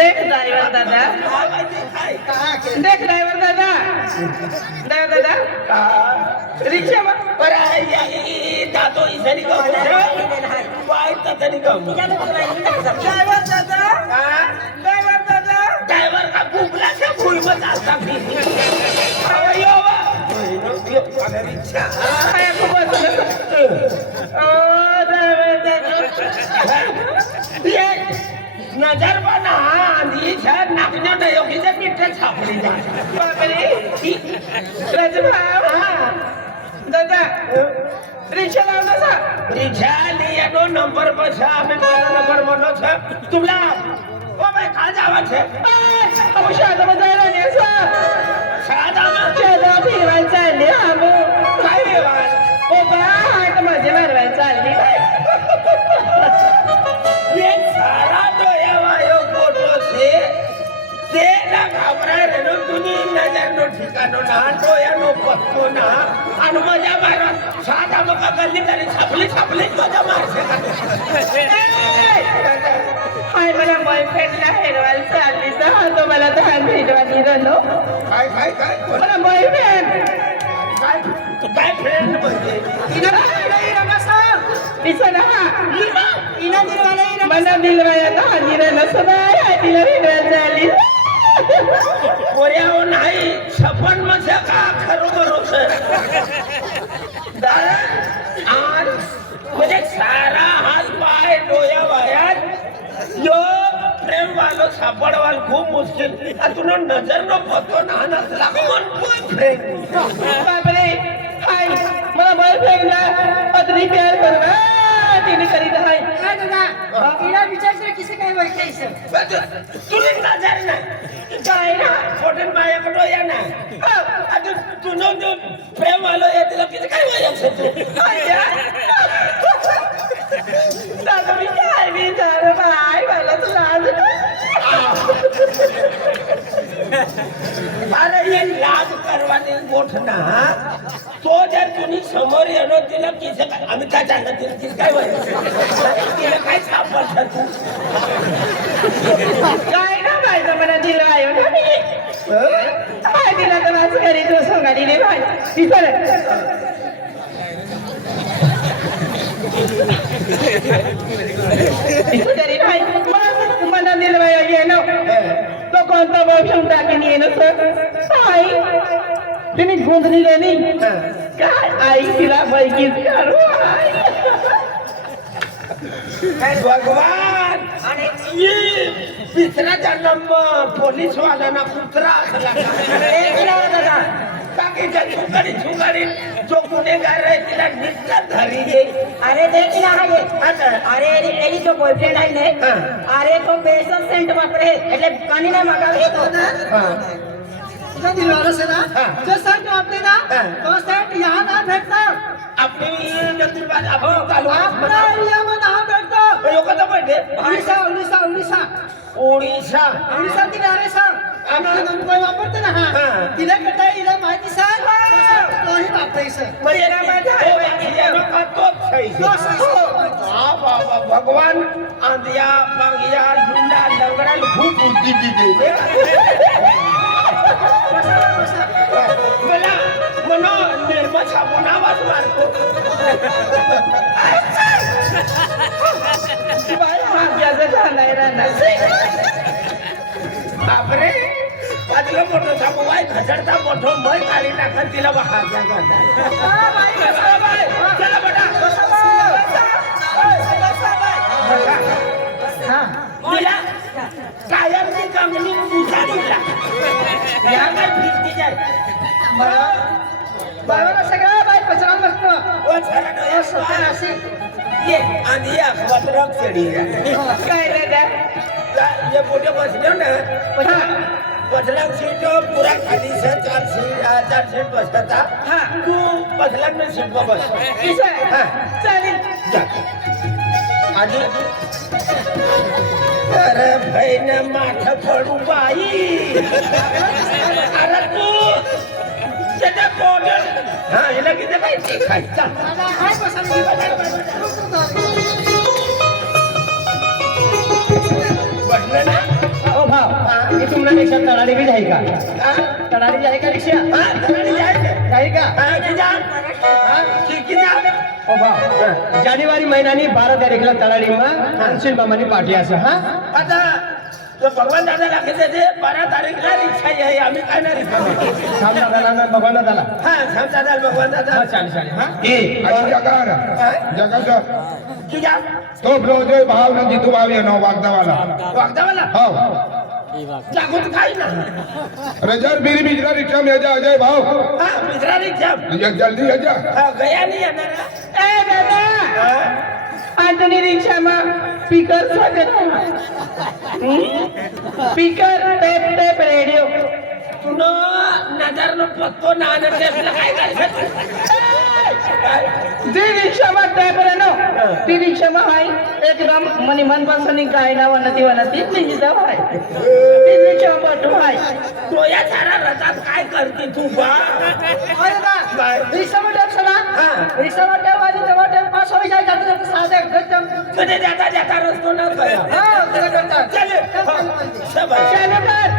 देख ड्राइवर दादा, देख ड्राइवर दादा, ड्राइवर दादा, रिक्षा में पर दादो इसे नहीं कहूँ वाई तो नहीं कहूँ ड्राइवर दादा, ड्राइवर दादा, ड्राइवर का बुबला से भूल मत आता भी आयो अगर रिक्शा आया को बस ओ ड्राइवर दादा, ये नजर बना आंधी है नाकने नहीं होगी जब मिट्टे छापड़ी जाए बापरे राजभाव दादा रिक्षा लावला सा रिक्शा लिया दो नंबर पर छा हमें मारा नंबर मनो छा तुमला ओ भाई कहाँ जावा छे हम शादा में जायला नाही सा शादा में शादा फिरवायला चालली आम्ही काय रे बाळ ओ बा हात माझे मारवायला चालली ये सारा डोया वायो फोटो से तेरा घाबरा रे नो तुनी नजर नो ठिकानो ना डोया नो पत्तो ना अनु मजा मारा साधा मका गल्ली तरी छापली मजा मारसे हाय मला बॉयफ्रेंडला हेरवायला चालली तर हा तो मला धान भेटवा दिलो काय मला बॉयफ्रेंड काय फ्रेंड म्हणजे दिसना हा मला दिलवाया धान दिलं सबाय हाय तिला भेटवायला चालली कोऱ्यावर नाही छप्पन मध्ये का खरोखर आज म्हणजे सारा हात पाय डोया वायात यो प्रेम वालो सापड वाल खूप मुश्किल तुला नजर न पतो ना नसला कोण फ्रेंड बापरे हाय मला बॉयफ्रेंडला पत्नी प्यार करवा तिने करीत हाय काय दादा तिला विचारते किसे काय व्हायचं तुला नजर नाही काय ना हॉटेल माझ्याकडे या ना आता तुझं जो प्रेम वालो आहे तिला किती काय व्हायचं तू दादा मी काय विचार बाय मला तुला अरे ये लाज करवाने गोठ ना तो जर तुम्ही समोर येणो तिला किसे काय आम्ही काय जाणलं तिला किती काय व्हायचं तिला काय सापडतं तू काय ना बायचं मला दिलं आयो ना मी हाय तिला तर माझं घरी तो सोंगा दिली बाय विचार तरी नाही मला दिलं बाय गेलो तो कोणता बॉक्स टाकीन येणं सर आई तिने गोंधली नाही काय आई तिला बैकीच काढू भगवान ये तिसरा जन्म पोलीस वाला कुत्रा असला बाकीच्या छुगारी जो गुन्हेगार आहे तिला निघतात धरी घे अरे देख ना अरे एली जो बॉयफ्रेंड आहे ने अरे तो बेसन सेंट वापरे એટલે કાની ના મગાવે તો इधर दिलवाला से ना जो सेंट वापरे ना तो सेंट यहाँ ना भेटता आपली नदी बाज आपण चालू आपला एरिया में ना भेटता लोक तर पडले उड़ीसा ओडिशा किनारे सर आम्ही कोई वापरते ना हा तिला कटा इला माहिती सर तो ही वापरायचं मर्यादा माझ्या तोच भगवान आंधिया पांगिया हुंडा लंगडाल खूप बुद्धी दिली मला मनो निर्मळ छापून आवाज मारतो बाय माझ्याचं झालाय राहणार बापरे पाचला मोठं छापू बाय खचडता मोठं मै काढी टाकत तिला बघा चला बेटा तिला कायमची कमली उठा दिला या काय फिरती जाय बाबा सगळं बाय पचरा बसतो ओ छाला डोया सत्यानाशी ये आणि या पत्रक चढी काय दादा ये मोठे बसलो ना पछलांग सीट पूरा खाली से चार सीट बसता हाँ तू पछलांग में सीट पर बस चालेल जा आजी अरे भाई ने माथा पडू बाई अरे तू त्याच्या पोटर हाँ हिला किती काय खाय चल हाय बसायची बसलं ना ओ भाव मी तुम्हाला रिक्षा तळाडी बी जाईल का तळाडी जाईल का रिक्षा जाईल का ओ भाव जानेवारी महिन्यानी 12 तारीखला तळाडीमा अंशील मामानी पाठी असं हा आता तो भगवान दादा लागते ते 12 तारीखला रिक्षा आहे आम्ही काय नाही रिक्षा थांब दादा भगवान दादाला हा समजा भगवान दादा चालेल चालेल हा जगाचा की जा तो ब्रोजय भाव न जितू भाव येणं वागदावाला वागदावाला हो जागून काय ना रजर बिरी बिजरा रिक्षा में जा अजय भाव हा मित्रा रिक्षा जल्दी जा गया नहीं येणार ए दादा आंटनी रिक्षाમાં સ્પીકર સાથે સ્પીકર ટેપ ટેપ રેડિયો तुनो नजर नो पत्तो ना नजर आपलं काय करायचं જે રિક્ષામાં ટેપ રેનો ती रिक्षाમાં हाय एकदम मनी मनपसंद गायना वनती वनती नाही जावाय ती रिक्षा पाठू हाय तो या सारा रथात काय करते तू बा अरे का रिक्षावर टेप चला रिक्षावर टेप आली तेव्हा टेप पास होई जाय जाते जाते साधे एकदम कधी जाता जाता रस्तो न कया हा ते करता चले सब ચાલો કર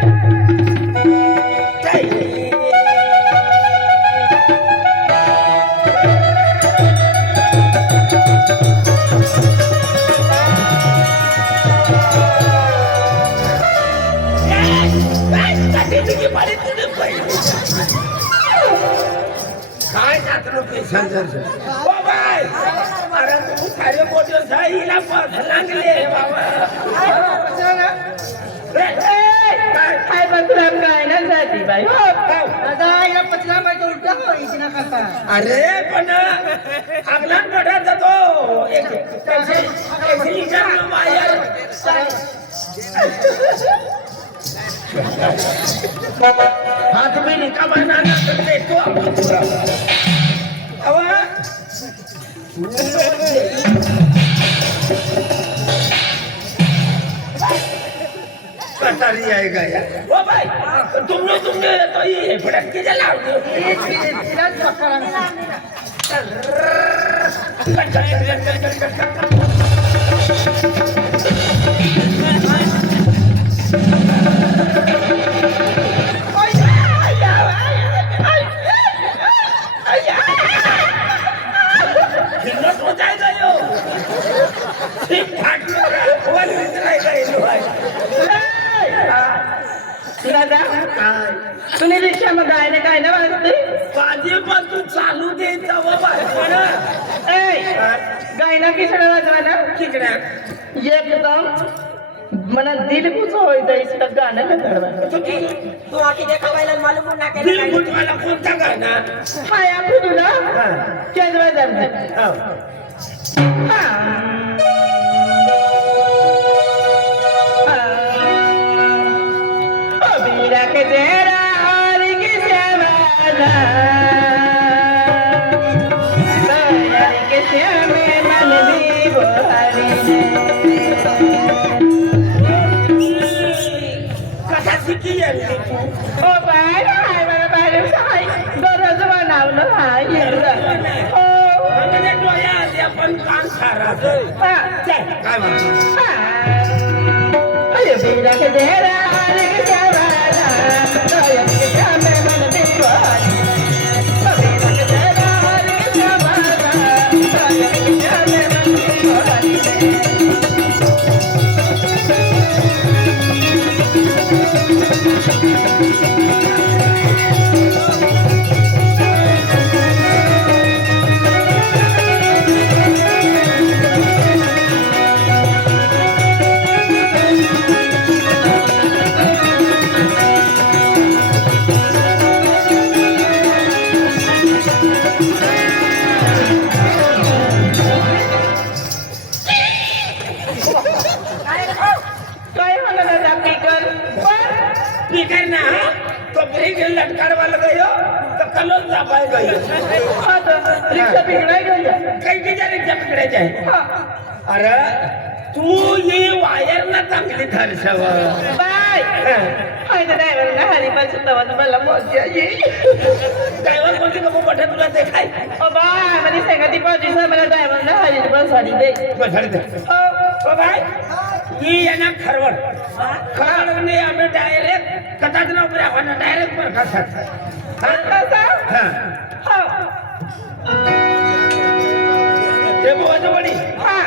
काय जातलो पेशंजर ओ बाय अरे तू सारे मोठे साईला पास लागले बाबा काय बदलाम गायना जाती बाई हो दादा या पचला पाहिजे उलटा होई की ना करता अरे पण अगला मोठा जातो एक लिटर वायर हाथ में निकामा ना करते तो अब कटारी आएगा यार ओ भाई तुमने तो ये फटक के चला इलाज पकड़ा हिम्मत हो जाएगा यो ठीक ठाक वन मित्राएगा ये दादा तुम्ही रिक्षाમાં ગાયને ગાયને વાजते पाजी पण तू चालू द्यायचा बाबा ए गायना किसडा वाजवाना तिकडे एकदम मला दिल कुछ होई जाई इसका गाणं लगा तू आकी देखावायला मालूम ना दिल केलं फुटवायला कोणता गाणं हाय आपण तुला केंद्र जमते अबीरा के तेरा और किसे वाला यार किसे में मन दी बोहारी कथा शिकी यांनी तू ओ बाय हाय मला बाहेर हाय दररोज बनवलं हाय ओ म्हणजे डोळ्या आधी आपण कान सारा चल काय म्हणतो अरे बीरा के तेरा और किसे वाला यार किसे में मन दी बोहारी बीरा के तेरा और किसे वाला यार किसे में मन दी बोहारी काय म्हणत होता पीकर स्पीकर ना तो ब्रेक लटकार वाला गयो तो कलोन जापाय गयो रिक्षा पिकडाय गया काही की रिक्षा पकडायचे आहे अरे तू ही वायर ना चांगली धरसव बाय हाय तर ड्रायव्हर ना हरी पासून तवा तुम्हाला मजा येईल ड्रायव्हर कोणती कपू पठा तुला ते खाय ओ बाय म्हणजे सांगती पाहिजे सर मला ड्रायव्हर ना हरी पण साडी दे बसाडी दे ओ भाई ही येणार खरवड खरवड ने आम्ही कथाच नाव प्रेमानं डायरेक्ट पर कथाच कसा हा हो ते बोवाचं वडी हा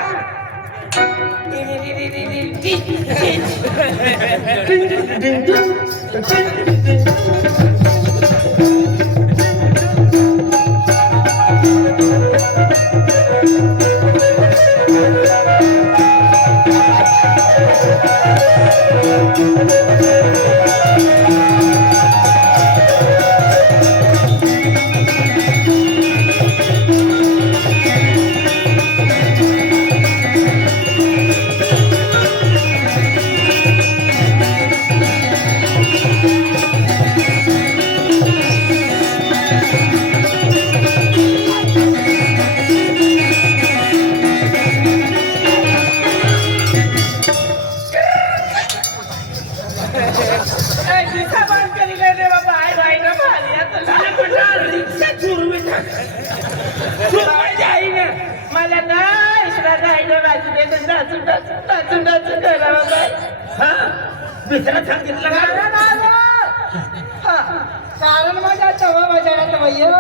मला नाही जायचं वाचून करावं दुसरा सांगितलं का कारण माझ्या तवा बाजारात भैया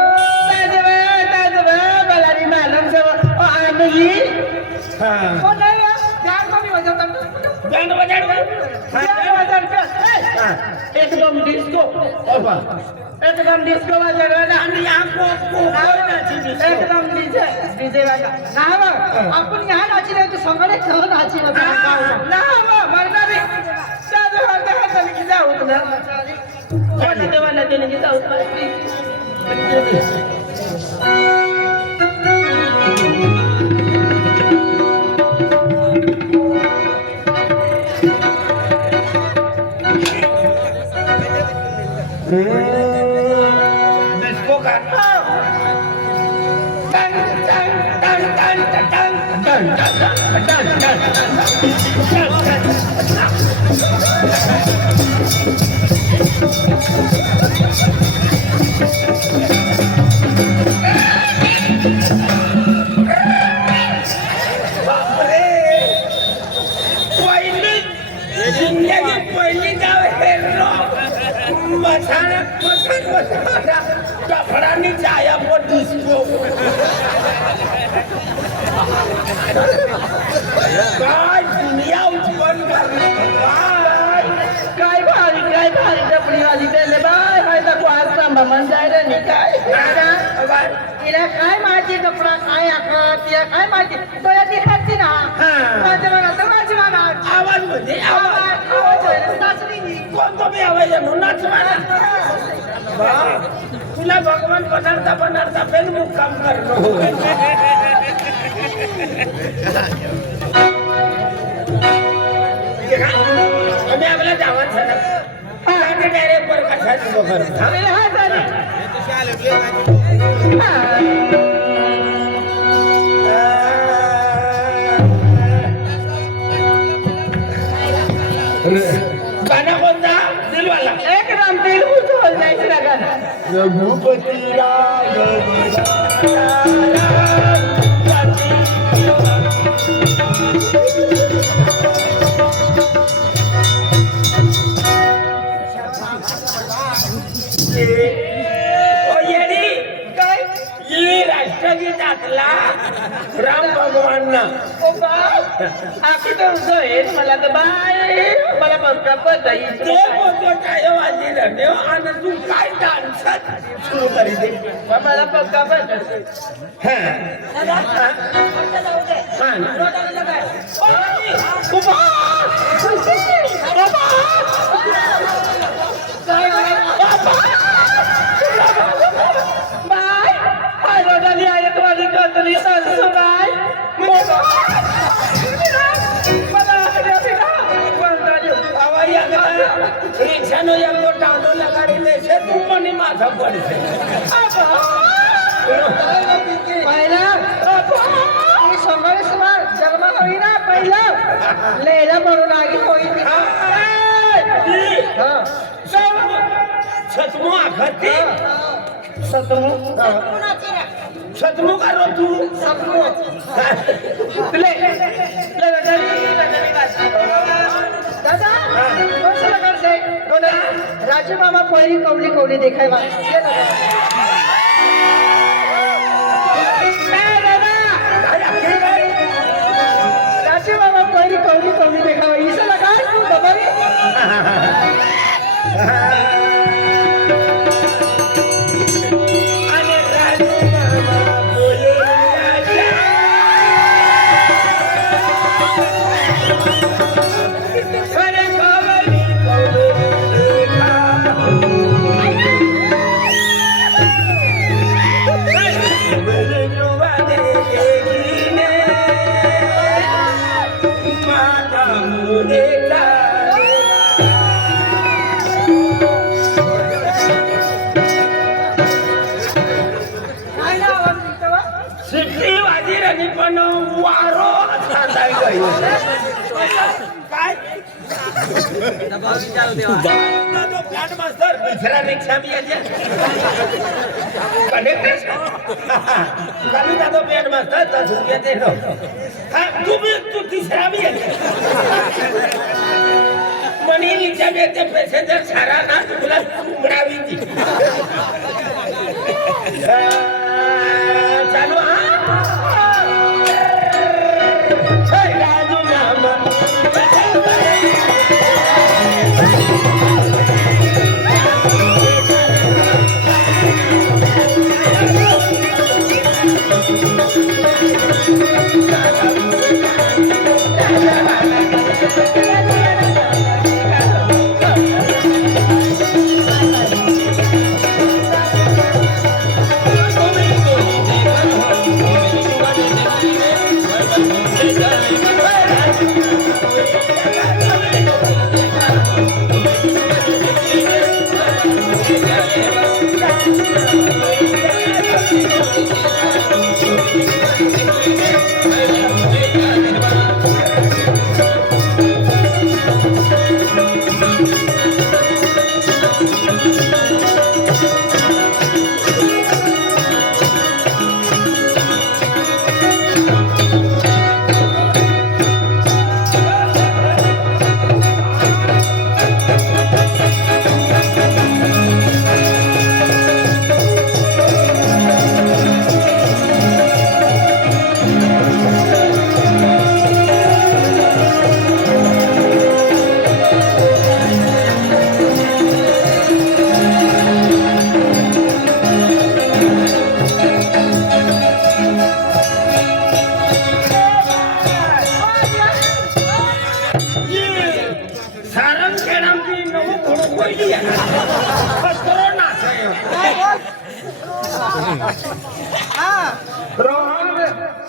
बलारी मालूम सब आम्ही हो नाही गाड कमी वाजवतात बँड एकदम डिस्को एकदम डिस्को वाजवला आणि एकदम डीजे डीजे वाला आपण ह्या नाची नाही तू सगळे सहज नाची ना मरना रे दादा हाताने की जाऊ तुला वाला त्याने की जाऊ डिस्को का बापरे पहिली गाव हेरलो कपडानी छाया पर डिस्को काय दुनिया उत्पन्न करली काय भारी कपडी वाली त्याले बाय हाय तर आज सांभा मन जाय रे नी काय तिला काय माहिती कपडा काय आकार तिला काय माहिती तो या दिखाची ना माझ्या मनात माझी मनात आवाज म्हणजे आवाज नाचली कोणतो मी आवाज म्हणून नाचवाना तुला भगवान पदार्थ पेन मुक्काम करलो आम्ही आपल्या गावात झालं डायरेक्ट पर कशा गाणं कोणता दिलवाला एकदम दिल उचल जायचं ना गाणं रघुपती राष्ट्रगीतातला राम भगवान आपली तर जाईल मला तर बाय मला पक्का ते बोलतो काय वाजली देव आणि तू काय डान्स सुरू करी दे मला पक्का रिक्षानो एवढो टांडो लगाडीले છે તું મને માથા પડશે पहिला समोर समोर जन्म होईना पहिलं लेला म्हणून आगी होई छतमो आखती छतमो करो तू दादा कसं करते राजू मामा पहिली कवली कवली देखायला राजू मामा पहिली कवली कवली देखावा इसं लगा बाबा आणि राजू मामा बोले राजा. अरे कवली कवली देखा. मेरे जुबा देखीने माता मुझे सिट्टी वाजी रही पण वारो हातात गयो काय तो प्लांट मास्टर दुसरा रिक्षा भी आहे कनेक्टर काली दादा प्लांट मास्टर 10 रुपये दे दो हां तू तिसरा भी आहे मनी रिक्षा में ते पैसेंजर सारा ना तुला उमरावी ती चालू हा राजू मामा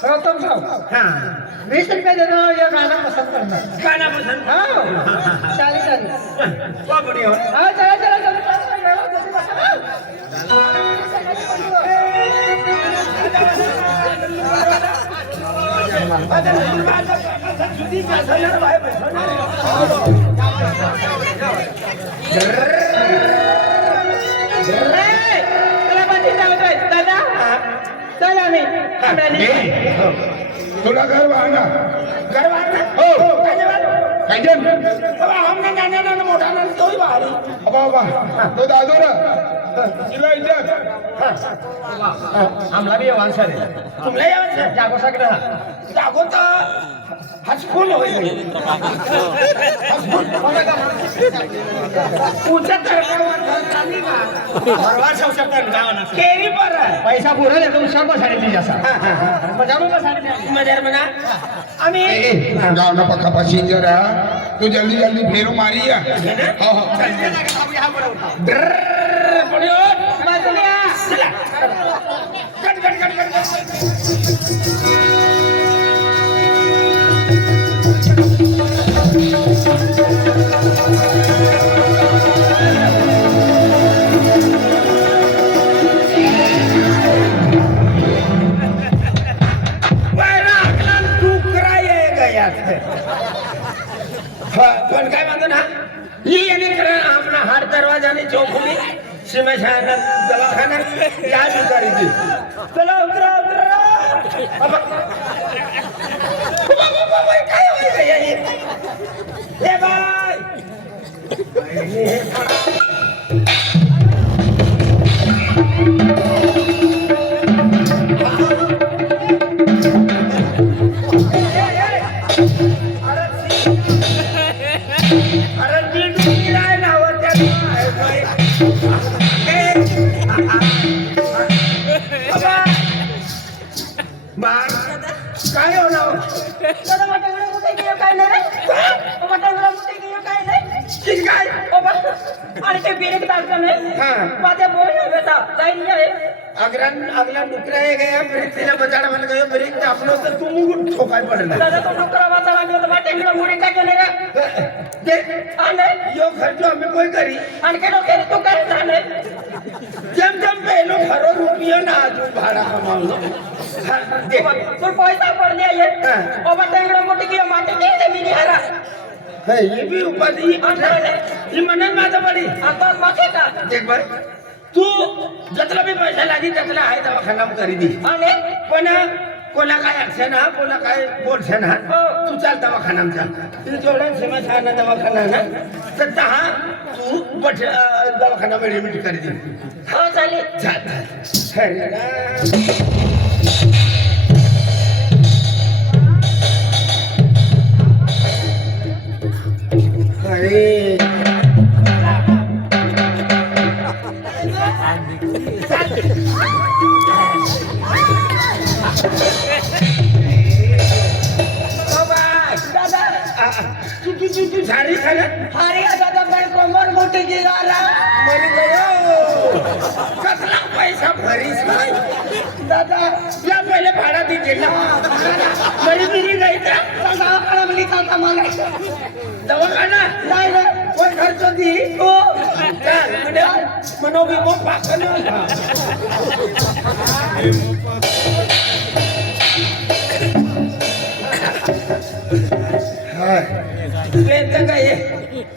गौतम साहब 20 रुपये दे दो ये गाना पसंद करना गाना पसंद हाँ चाली बहुत बढ़िया हाँ चला चला चला चला नहीं तुला घर वाहना हो कायजन हमने नाना मोठा नाना तोही बाहेर बाबा तो दादू ना तिला इच्छा आमला बी वांसा रे तुमला यायचं जागो सगळं जागो तर हसफुल होईल उंचा तडकावर चालली ना परवा शब्दात गावाना केरी पर पैसा पुरा देतो उशार बसायची जसा मजालो बसायची मजार म्हणा आम्ही गाँव ना पक्का पैसेंजर है तू जल्दी जल्दी फेरू मारी है हाँ हाँ चला कट कट कट कट पण काय म्हणतो ना ही याने आपला हाड दरवाजाने चौकुली सीमेशान दवाखाना या भिकारी ती चला उतरा उतरा काय होईल ए बाय अरे नीट काय नाव काय होणार दादा मटांगडा कुठे गेलो काय नाही रे मटांगडा कुठे गेलो काय नाही काय बाबा आणि ते बिरेक दाखवलं नाही पाते बोल बेटा जाईल आहे अगला डुकरा है गया ब्रिज बचाड़ा मन गयो ब्रिज अपनो तो तुम मुकुट ठोकाय पड़ना दादा तो डुकरा वाचा लागलो तर मटांगडा मुडी का केले रे देख आने यो खर्चो हमें कोई करी आणि केलो केले तू काय जाणे जब जब पहलो भरो रुपया ना आजू भाड़ा कमाओ देख तू पैसा पडले आहे ओ मटांगडा मोठी की माटे के मिनी हरा है ये भी उपाधि ये मनन माझा पड़ी आता माथे का देख भाई तू जतला भी पैसा लागी ततला आहे दवाखाना करी दी आणि पण कोला काय ऍक्शन हा कोला काय बोलशन हा तू चाल दवाखाना चाल तू जेवढा फेमस हा ना दवाखाना ना तर तहा तू दवाखाना मध्ये ऍडमिट करी दी हो चालेल चाल अरे राम अरे तू झारी खाना अरे दादा पण कोमर मोठी की आला मरी गयो कसला पैसा भरीस दादा या पहिले भाडा दे ना मरी बिरी गई था दवाखाना मध्ये का मला दवाखाना नाही रे कोण खर्च दी हो मनो भी मो पाकन काय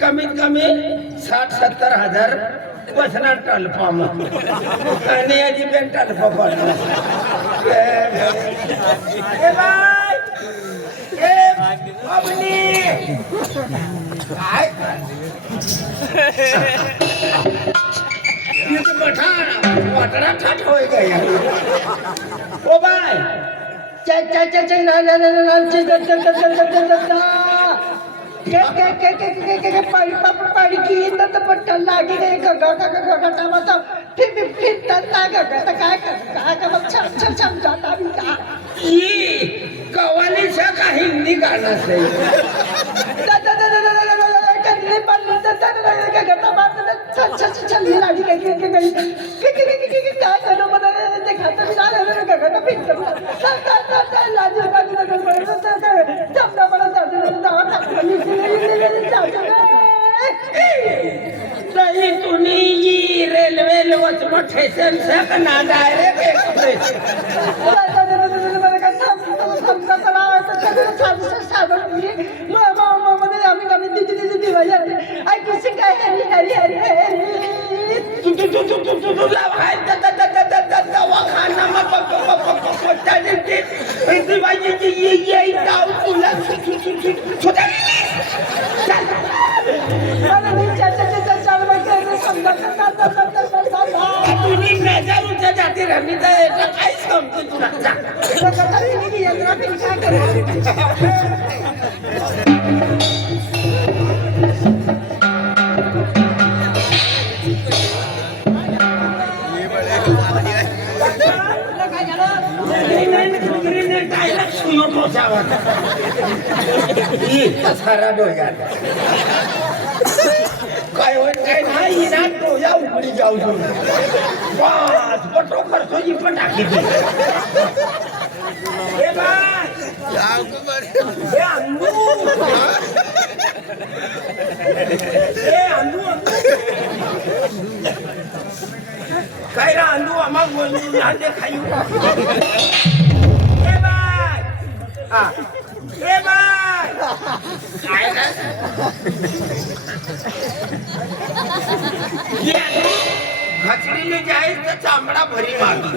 कमीत कमी 60-70 हजार बसणार टलपा मग आणि याची पेन टलपा पडणार काय वाटडा ठाठ होय काय ओ बाय पाणी की पट्टा लागी गई गटा फिर काय छम जाता भी का कवाली से का हिंदी गाना से करने पर गटा बात चलने लागी गई काय करो बता देखा तो बिना रे गटा फिर लाजो जमना बड़ा नहीं तूने ये रेलवे वच स्टेशन से ना डायरेक्ट एक्सप्रेस दवाखाना नजर जाती रमी काय समजू तुला सारा डोळ्यात काय होत काय नाही ना डोळ्या उघडी जाऊ बस पटो खर्च पण टाकी काय रा अंदू आम्हाला बोलून हाते खायू ए बाय काय घचडीने जाय तर चांबडा भरी मागी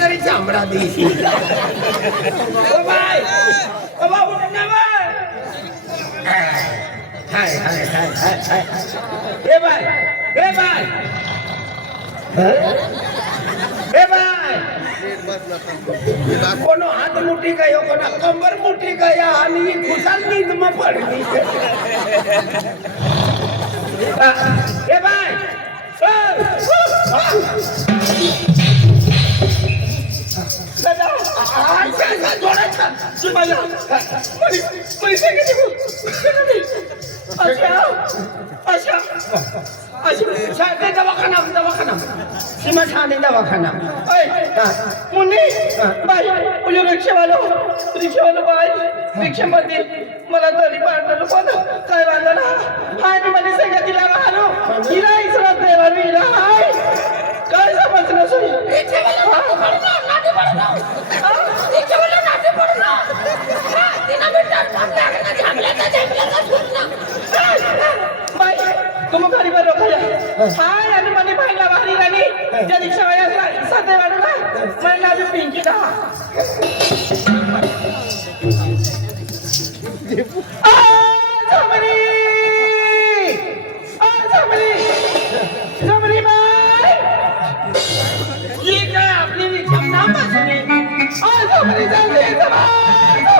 तरी चांबडा देशी ओ बाय ओ बाबू ना हाय हाय हाय हाय हाय ए बाय ए बाय ए बाय कोनो हाथ मुठी गयो कोना कंबर मुठी गया आणि खुशाल नींद में पड़ गई ए बाय दादा अच्छा जोड़ा था तुम्हारा पैसे के अच्छा अच्छा अच्छा शादी दवाखाना सीमा छाने दवाखाना मुन्नी बाई उयो रिक्षावालो बाई रिक्षामध्ये मला तरी पाडलं पण काय वांदा ना हाय मी मध्ये सगळं तिला वाहलो हिला इसरात देवा हिला हाय काय समजलं सोय बाई तुम घरी पर रोखा हाय आणि मध्ये पाहिला बाहेर राणी त्या रिक्षावाल्या साथे वाढला मला अजून पिंकी दहा जमरी बाय ये काय आपली रिक्षा नामच नाही जमरी